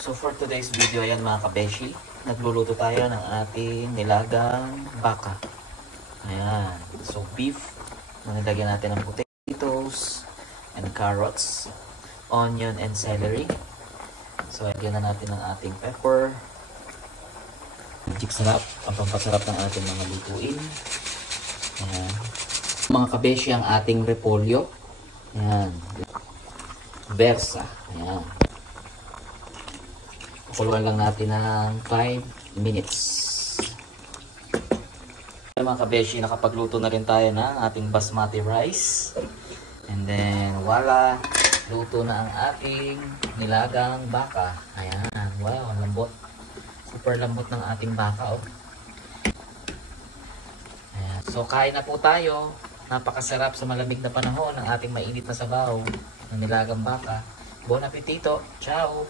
So for today's video, ayan mga kabeshi, nagluluto tayo ng ating nilagang baka. Ayan. So beef, nilagyan natin ng potatoes and carrots, onion and celery. So lagyan na natin ng ating pepper. Magic sarap, ang pampasarap ng ating mga lutuin. Ayan. Mga kabeshi, ang ating repolyo. Ayan. Versa. Ayan. Pakuluan lang natin ng 5 minutes. Mga kabeshi, nakapagluto na rin tayo ng ating basmati rice. And then, wala, luto na ang ating nilagang baka. Ayan, wow, ang lambot. Super lambot ng ating baka, oh. Ayan. So, kain na po tayo. Napakasarap sa malamig na panahon ng ating mainit na sabaw ng nilagang baka. Bon appetito! Ciao!